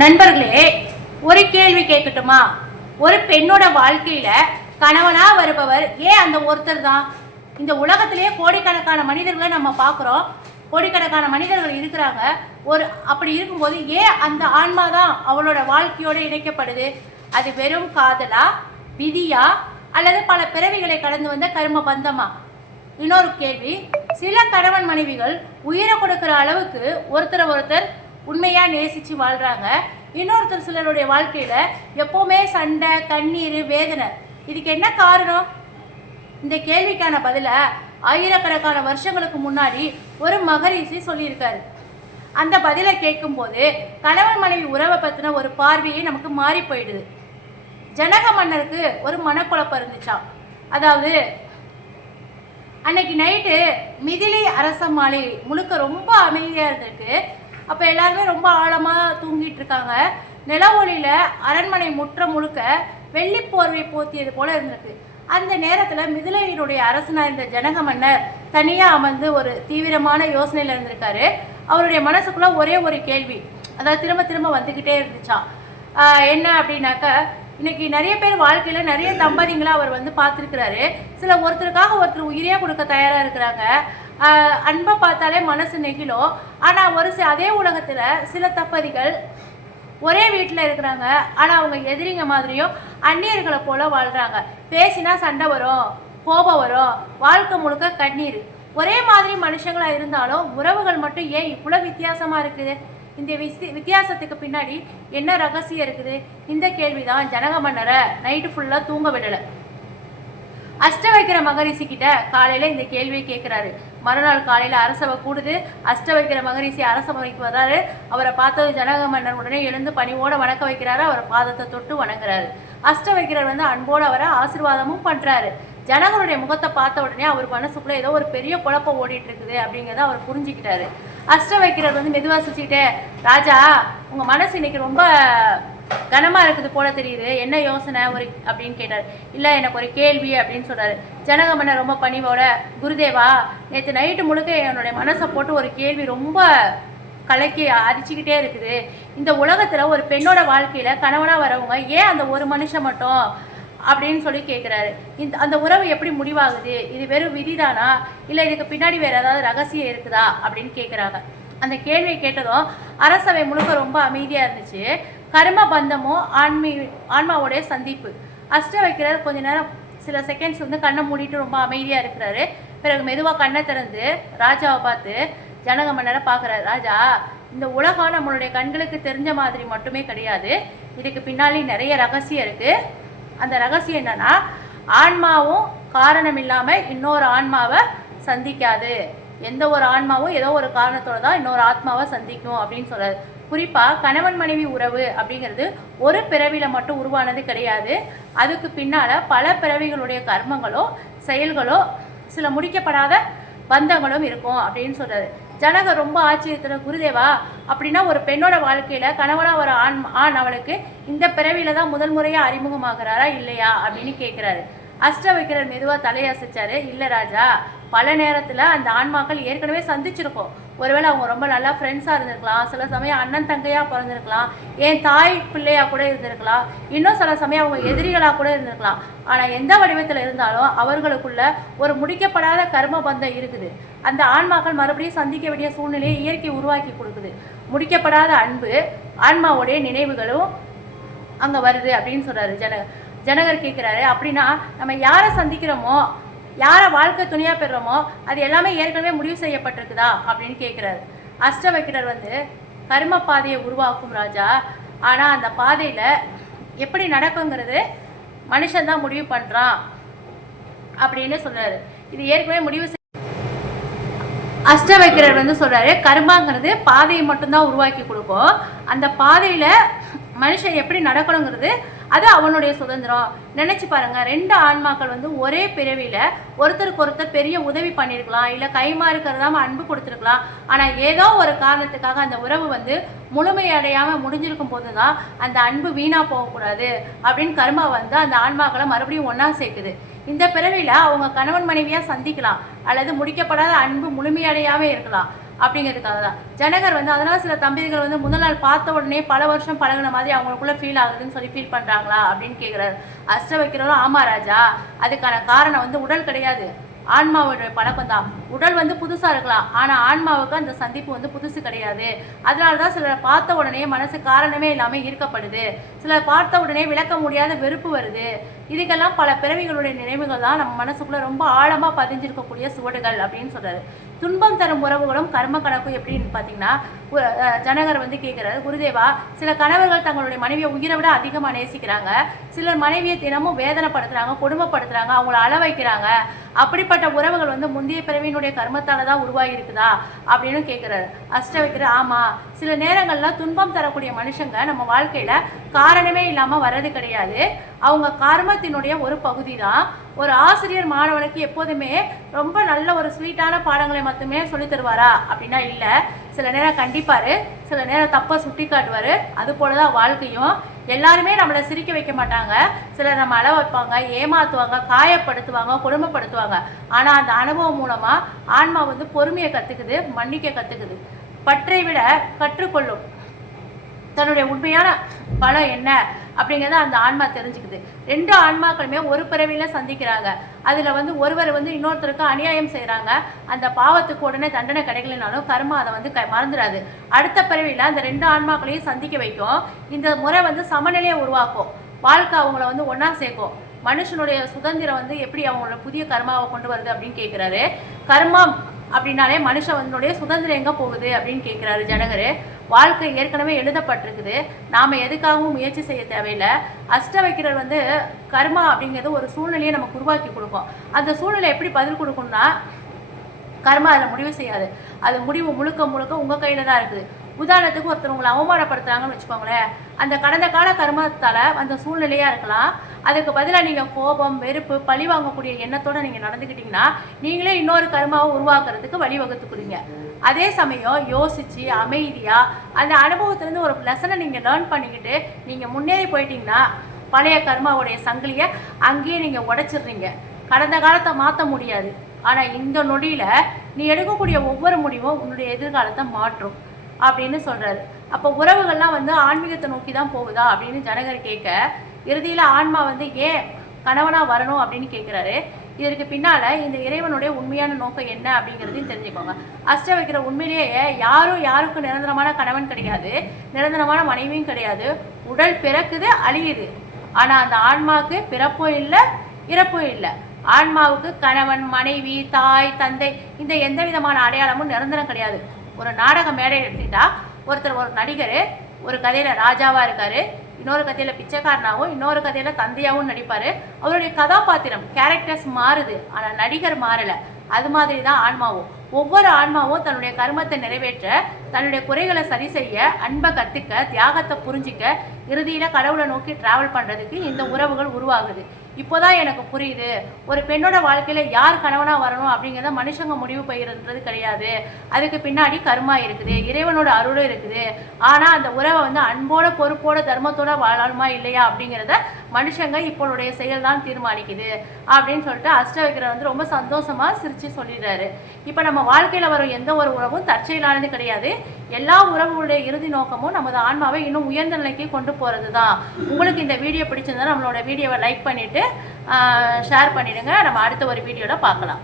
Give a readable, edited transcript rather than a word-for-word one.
நண்பர்களே, ஒரு கேள்வி கேட்கட்டுமா? ஒரு பெண்ணோட வாழ்க்கையில கணவனா வருபவர் ஏன் அந்த ஒருத்தர் தான்? இந்த உலகத்திலேயே கோடிக்கணக்கான மனிதர்களை நம்ம பார்க்குறோம். கோடிக்கணக்கான மனிதர்கள் இருக்கிறாங்க. அப்படி இருக்கும்போது ஏன் அந்த ஆன்மா தான் அவளோட வாழ்க்கையோடு இணைக்கப்படுது? அது வெறும் காதலா, விதியா, அல்லது பல பிறவிகளை கடந்து வந்த கர்ம பந்தமா? இன்னொரு கேள்வி, சில கணவன் மனைவிகள் உயிரை கொடுக்குற அளவுக்கு ஒருத்தர் உண்மையா நேசிச்சு வாழ்றாங்க. இன்னொருத்தர் சிலருடைய வாழ்க்கையில எப்பவுமே சண்டை, கண்ணீர், வேதனை. இதுக்கு என்ன காரணம்? இந்த கேள்விக்கான பதில ஆயிரக்கணக்கான வருஷங்களுக்கு முன்னாடி ஒரு மகரிஷி சொல்லியிருக்காரு. அந்த பதிலை கேட்கும் போது கணவன் மனைவி உறவை பத்தின ஒரு பார்வையே நமக்கு மாறி போயிடுது. ஜனக மன்னருக்கு ஒரு மனக்குழப்பம் இருந்துச்சாம். அதாவது, அன்னைக்கு நைட்டு மிதிலை அரச மாளிகை முழுக்க ரொம்ப அமைதியாக இருந்திருக்கு. அப்போ எல்லாருமே ரொம்ப ஆழமாக தூங்கிட்டு இருக்காங்க. நில ஒளியில் அரண்மனை முற்றம் முழுக்க வெள்ளி போர்வை போத்தியது போல இருந்திருக்கு. அந்த நேரத்தில் மிதிலையினுடைய அரசனாக இருந்த ஜனக மன்னர் தனியாக அமர்ந்து ஒரு தீவிரமான யோசனையில் இருந்திருக்காரு. அவருடைய மனசுக்குள்ள ஒரே ஒரு கேள்வி, அதாவது திரும்ப திரும்ப வந்துக்கிட்டே இருந்துச்சான். என்ன அப்படின்னாக்கா, இன்னைக்கு நிறைய பேர் வாழ்க்கையில் நிறைய தம்பதிங்களை அவர் பார்த்துருக்கிறாரு. சில ஒருத்தருக்காக ஒருத்தர் உயிரே கொடுக்க தயாராக இருக்கிறாங்க. அன்பை பார்த்தாலே மனசு நெகிழும். ஆனால் அதே உலகத்தில் சில தம்பதிகள் ஒரே வீட்டில் இருக்கிறாங்க. ஆனால் அவங்க எதிரிங்க மாதிரியும் அந்நியர்களை போல வாழ்கிறாங்க. பேசினா சண்டை வரும், கோபம் வரும், வாழ்க்கை முழுக்க கண்ணீர். ஒரே மாதிரி மனுஷங்களாக இருந்தாலும் உறவுகள் மட்டும் ஏன் இவ்வளோ வித்தியாசமாக இருக்குது? இந்த வித்தியாசத்துக்கு பின்னாடி என்ன ரகசியம் இருக்குது? இந்த கேள்விதான் ஜனக மன்னரை நைட்டு ஃபுல்லாக தூங்க விடலை. அஷ்ட வைக்கிற மகரிஷி கிட்ட காலையில இந்த கேள்வியை கேட்கிறாரு. மறுநாள் காலையில அரசவை கூடுது. அஷ்ட வைக்கிற மகரிஷி அரசவைக்கு வர்றாரு. அவரை பார்த்தது ஜனக மன்னர் உடனே எழுந்து பணிவோட வணக்க வைக்கிறாரு. அவரை பாதத்தை தொட்டு வணங்குறாரு. அஷ்ட வைக்கிறவர் அன்போடு அவரை ஆசீர்வாதமும் பண்றாரு. ஜனகருடைய முகத்தை பார்த்த உடனே அவர் மனசுக்குள்ள ஏதோ ஒரு பெரிய குழப்பம் ஓடிட்டு இருக்குது அப்படிங்கிறத அவர் புரிஞ்சுக்கிட்டாரு. அஷ்ட வைக்கிறவர் மெதுவா சிரிச்சுக்கிட்டே, ராஜா, உங்க மனசு இன்னைக்கு ரொம்ப கனமா இருக்குது போல தெரியுது, என்ன யோசனை அப்படின்னு கேட்டார். இல்லை, எனக்கு ஒரு கேள்வி அப்படின்னு சொல்றாரு. ஜனக மன்னர் ரொம்ப பணிவோட, குருதேவா, நேற்று நைட்டு முழுக்க என்னுடைய மனசை போட்டு ஒரு கேள்வி ரொம்ப கலக்கி அரிச்சுக்கிட்டே இருக்குது. இந்த உலகத்துல ஒரு பெண்ணோட வாழ்க்கையில கணவனா வரவங்க ஏன் அந்த ஒரு மனுஷன் மட்டும் அப்படின்னு சொல்லி கேட்குறாரு. அந்த உறவு எப்படி முடிவாகுது? இது வெறும் விதிதானா, இல்லை இதுக்கு பின்னாடி வேற ஏதாவது ரகசியம் இருக்குதா அப்படின்னு கேட்குறாங்க. அந்த கேள்வியை கேட்டதும் அரசவை முழுக்க ரொம்ப அமைதியாக இருந்துச்சு. கர்ம பந்தமும் ஆன்மாவோடைய சந்திப்பு. அஷ்ட வைக்கிறார் கொஞ்ச நேரம், சில செகண்ட்ஸ் கண்ணை மூடிட்டு ரொம்ப அமைதியாக இருக்கிறாரு. பிறகு மெதுவாக கண்ணை திறந்து ராஜாவை பார்த்து ஜனக மன்னரை பார்க்குறாரு. ராஜா, இந்த உலகம் நம்மளுடைய கண்களுக்கு தெரிஞ்ச மாதிரி மட்டுமே கிடையாது. இதுக்கு பின்னாடி நிறைய ரகசியம் இருக்குது. அந்த ரகசியம் என்னன்னா, ஆன்மாவும் காரணம் இல்லாமல் இன்னொரு ஆன்மாவை சந்திக்காது. எந்த ஒரு ஆன்மாவும் ஏதோ ஒரு காரணத்தோட தான் இன்னொரு ஆத்மாவை சந்திக்கும் அப்படின்னு சொல்றாரு. குறிப்பாக கணவன் மனைவி உறவு அப்படிங்கிறது ஒரு பிறவியில மட்டும் உருவானது கிடையாது. அதுக்கு பின்னால் பல பிறவிகளுடைய கர்மங்களோ செயல்களோ சில முடிக்கப்படாத பந்தங்களும் இருக்கும் அப்படின்னு சொல்றாரு. ஜனகர் ரொம்ப ஆச்சரியத்தில், குருதேவா, அப்படின்னா ஒரு பெண்ணோட வாழ்க்கையில் கணவனாக ஒரு ஆண் அவளுக்கு இந்த பிறவியில தான் முதல் முறையாக அறிமுகமாகிறாரா இல்லையா அப்படின்னு கேட்குறாரு. அஷ்ட வைக்கிறர் மெதுவாக தலையசைச்சாரு. இல்லை ராஜா, பல நேரத்தில் அந்த ஆன்மாக்கள் ஏற்கனவே சந்திச்சிருக்கோம். ஒருவேளை அவங்க ரொம்ப நல்லா ஃப்ரெண்ட்ஸாக இருந்திருக்கலாம், சில சமயம் அண்ணன் தங்கையாக பிறந்திருக்கலாம், என் தாய் பிள்ளையாக கூட இருந்திருக்கலாம், இன்னும் சில சமயம் அவங்க எதிரிகளாக கூட இருந்திருக்கலாம். ஆனால் எந்த வடிவத்தில் இருந்தாலும் அவர்களுக்குள்ள ஒரு முடிக்கப்படாத கர்ம பந்தம் இருக்குது. அந்த ஆன்மாக்கள் மறுபடியும் சந்திக்க வேண்டிய சூழ்நிலையை இயற்கை உருவாக்கி கொடுக்குது. முடிக்கப்படாத அன்பு, ஆன்மாவுடைய நினைவுகளும் அங்கே வருது அப்படின்னு சொல்கிறாரு. ஜனகர் கேட்குறாரு, அப்படின்னா நம்ம யாரை சந்திக்கிறோமோ, யாரை வாழ்க்கை துணையாக பெறுறோமோ, அது எல்லாமே ஏற்கனவே முடிவு செய்யப்பட்டிருக்குதா அப்படின்னு கேட்குறாரு. அஷ்ட வைக்கிறர் கர்ம பாதையை உருவாக்கும் ராஜா. ஆனால் அந்த பாதையில் எப்படி நடக்குங்கிறது மனுஷன் தான் முடிவு பண்ணுறான் அப்படின்னு சொல்கிறாரு. இது ஏற்கனவே முடிவு அஷ்ட வைக்கிறர் சொல்கிறாரு, கர்மாங்கிறது பாதையை மட்டும்தான் உருவாக்கி கொடுக்கும். அந்த பாதையில் மனுஷன் எப்படி நடக்கணுங்கிறது அது அவனுடைய சுதந்திரம். நினச்சி பாருங்கள், ரெண்டு ஆன்மாக்கள் ஒரே பிறவியில் ஒருத்தருக்கு ஒருத்தர் பெரிய உதவி பண்ணியிருக்கலாம், இல்லை கைமாறு கருதாமல் அன்பு கொடுத்துருக்கலாம். ஆனால் ஏதோ ஒரு காரணத்துக்காக அந்த உறவு முழுமையடையாமல் முடிஞ்சிருக்கும் போது தான் அந்த அன்பு வீணாக போகக்கூடாது அப்படின்னு கர்மா அந்த ஆன்மாக்களை மறுபடியும் ஒன்றா சேர்க்குது. இந்த பிறவியில் அவங்க கணவன் மனைவியாக சந்திக்கலாம், அல்லது முடிக்கப்படாத அன்பு முழுமையடையாமல் இருக்கலாம். அப்படிங்கிறதுக்காக தான். ஜனகர் வந்து அதனால சில தம்பதிகள் வந்து முதல் நாள் பார்த்த உடனே பல வருஷம் பழகின மாதிரி அவங்களுக்குள்ள ஃபீல் ஆகுதுன்னு சொல்லி ஃபீல் பண்றாங்களா அப்படின்னு கேட்குறாரு. அஷ்டவக்கிரரும் ஆமா ராஜா, அதுக்கான காரணம் வந்து உடல் கிடையாது, ஆன்மாவோட பழக்கம் தான். உடல் வந்து புதுசா இருக்கலாம், ஆனா ஆன்மாவுக்கு அந்த சந்திப்பு வந்து புதுசு கிடையாது. அதனாலதான் சிலர் பார்த்த உடனே மனசு காரணமே இல்லாம ஈர்க்கப்படுது, சிலர் பார்த்த உடனே விளக்க முடியாத வெறுப்பு வருது. இதுக்கெல்லாம் பல பிறவிகளுடைய நினைவுகள் தான் நம்ம மனசுக்குள்ள ரொம்ப ஆழமா பதிஞ்சிருக்கக்கூடிய சுவடுகள் அப்படின்னு சொல்றாரு. துன்பம் தரும் உறவுகளும் கர்ம கணக்கும் எப்படின்னு பார்த்தீங்கன்னா, ஜனகர் வந்து கேட்குறாரு, குருதேவா, சில கணவர்கள் தங்களுடைய மனைவியை உயிரை விட அதிகமாக நேசிக்கிறாங்க, சிலர் மனைவியை தினமும் வேதனைப்படுத்துறாங்க, கொடுமைப்படுத்துறாங்க, அவங்கள அள வைக்கிறாங்க. அப்படிப்பட்ட உறவுகள் வந்து முந்தைய பிறவியினுடைய கர்மத்தால தான் உருவாகி இருக்குதா அப்படின்னு கேட்குறாரு. அஷ்டவக்கிர ஆமா, சில நேரங்கள்ல துன்பம் தரக்கூடிய மனுஷங்க நம்ம வாழ்க்கையில காரணமே இல்லாம வர்றது கிடையாது, அவங்க கர்மத்தினுடைய ஒரு பகுதி தான். ஒரு ஆசிரியர் மாணவனுக்கு எப்போதுமே ரொம்ப நல்ல ஒரு ஸ்வீட்டான பாடங்களை மட்டுமே சொல்லி தருவாரா அப்படின்னா இல்லை, சில நேரம் கண்டிப்பாரு, சில நேரம் தப்பா சுட்டி காட்டுவாரு. அது போலதான் வாழ்க்கையும். எல்லாருமே நம்மளை சிரிக்க வைக்க மாட்டாங்க, சிலர் நம்ம அள வைப்பாங்க, ஏமாத்துவாங்க, காயப்படுத்துவாங்க, கொடுமைப்படுத்துவாங்க. ஆனா அந்த அனுபவம் மூலமா ஆன்மா வந்து பொறுமையை கத்துக்குது, மன்னிக்க கத்துக்குது. பற்றை விட கற்றுக்கொள்ளும் தன்னுடைய உண்மையான பலம் என்ன அப்படிங்கிறத அந்த ஆன்மா தெரிஞ்சுக்குது. ரெண்டு ஆன்மாக்களுமே ஒரு பிறவியில சந்திக்கிறாங்க. அதுல வந்து ஒருவர் வந்து இன்னொருத்தருக்கு அநியாயம் செய்யறாங்க, அந்த பாவத்துக்கு உடனே தண்டனை கிடைக்கலனாலும் கர்மா அதை வந்து மறந்துடாது. அடுத்த பிறவியில அந்த ரெண்டு ஆன்மாக்களையும் சந்திக்க வைக்கும். இந்த முறை வந்து சமநிலையை உருவாக்கும், வாழ்க்கை அவங்கள வந்து ஒன்னா சேர்க்கும். மனுஷனுடைய சுதந்திரம் வந்து எப்படி அவங்களோட புதிய கர்மாவை கொண்டு வருது அப்படின்னு கேட்கிறாரு. கர்மம் அப்படின்னாலே மனுஷனுடைய சுதந்திரம் எங்க போகுது அப்படின்னு கேட்கிறாரு ஜனகர். வாழ்க்கை ஏற்கனவே எழுதப்பட்டிருக்குது, நாம எதுக்காகவும் முயற்சி செய்ய தேவையில்லை. அஷ்டவக்கிரர் வந்து கர்மா அப்படிங்கிறது ஒரு சூழ்நிலையை நமக்கு உருவாக்கி கொடுக்கும். அந்த சூழ்நிலை எப்படி பதில் கொடுக்கும்னா, கர்மா அதில் முடிவு செய்யாது, அது முடிவு முழுக்க முழுக்க உங்க கையில தான் இருக்குது. உதாரணத்துக்கு ஒருத்தர் உங்களை அவமானப்படுத்துறாங்கன்னு வச்சுக்கோங்களேன், அந்த கடந்த கால கர்மத்தால அந்த சூழ்நிலையா இருக்கலாம். அதுக்கு பதிலாக நீங்க கோபம், வெறுப்பு, பழி வாங்கக்கூடிய எண்ணத்தோட நீங்க நடந்துக்கிட்டீங்கன்னா நீங்களே இன்னொரு கர்மாவை உருவாக்குறதுக்கு வழிவகுத்துக்குறீங்க. அதே சமயம் யோசிச்சு அமைதியா அந்த அனுபவத்திலிருந்து ஒரு லெசனை நீங்க லேர்ன் பண்ணிக்கிட்டு நீங்க முன்னேறி போயிட்டீங்கன்னா பழைய கர்மாவுடைய சங்கிலியை அங்கேயே நீங்க உடைச்சிடுறீங்க. கடந்த காலத்தை மாற்ற முடியாது, ஆனா இந்த நொடியில நீ எடுக்கக்கூடிய ஒவ்வொரு முடிவும் உன்னுடைய எதிர்காலத்தை மாற்றும் அப்படின்னு சொல்றாரு. அப்போ உறவுகள்லாம் வந்து ஆன்மீகத்தை நோக்கி தான் போகுதா அப்படின்னு ஜனகர் கேட்க, இறுதியில ஆன்மா வந்து ஏன் கணவனா வரணும் அப்படின்னு கேட்கிறாரு. இதற்கு பின்னால இந்த இறைவனுடைய உண்மையான நோக்கம் என்ன அப்படிங்கிறதையும் தெரிஞ்சுக்கோங்க. அஷ்டவக்கிர உண்மையிலேயே யாருக்கும் நிரந்தரமான கணவன் கிடையாது, நிரந்தரமான மனைவியும் கிடையாது. உடல் பிறக்குது, அழியுது, ஆனா அந்த ஆன்மாவுக்கு பிறப்பும் இல்லை, இறப்பும் இல்லை. ஆன்மாவுக்கு கணவன், மனைவி, தாய், தந்தை இந்த எந்த விதமான அடையாளமும் நிரந்தரம் கிடையாது. ஒரு நாடக மேடையை எடுத்துக்கிட்டா ஒருத்தர் ஒரு நடிகர் ஒரு கதையில ராஜாவா இருக்காரு, இன்னொரு கதையில பிச்சைக்காரனாவும், இன்னொரு கதையில தந்தையாவும் நடிப்பாரு. அவருடைய கதாபாத்திரம் கேரக்டர்ஸ் மாறுது, ஆனா நடிகர் மாறல. அது மாதிரி தான் ஆன்மாவும். ஒவ்வொரு ஆன்மாவும் தன்னுடைய கர்மத்தை நிறைவேற்ற, தன்னுடைய குறைகளை சரி செய்ய, அன்பை கத்துக்க, தியாகத்தை புரிஞ்சிக்க, இறுதியில கடவுளை நோக்கி டிராவல் பண்றதுக்கு இந்த உறவுகள் உருவாகுது. இப்போதான் எனக்கு புரியுது, ஒரு பெண்ணோட வாழ்க்கையில யார் கணவனா வரணும் அப்படிங்கிறத மனுஷங்க முடிவு பெய்யறதுன்றது கிடையாது. அதுக்கு பின்னாடி கர்மா இருக்குது, இறைவனோட அருளும் இருக்குது. ஆனா அந்த உறவை வந்து அன்போட, பொறுப்போட, தர்மத்தோட வாழணுமா இல்லையா அப்படிங்கிறத மனுஷங்க இப்போடைய செயல் தான் தீர்மானிக்குது அப்படின்னு சொல்லிட்டு அஷ்டவக்கிரர் வந்து ரொம்ப சந்தோஷமா சிரிச்சு சொல்லிடுறாரு. இப்ப நம்ம வாழ்க்கையில வரும் எந்த ஒரு உறவும் தற்செயலானது கிடையாது. எல்லா உறவுகளுடைய இறுதி நோக்கமும் நமது ஆன்மாவை இன்னும் உயர்ந்த நிலைக்கு கொண்டு போறது தான். உங்களுக்கு இந்த வீடியோ பிடிச்சிருந்தா நம்மளோட வீடியோவை லைக் பண்ணிட்டு ஷேர் பண்ணிடுங்க. நம்ம அடுத்த ஒரு வீடியோல பார்க்கலாம்.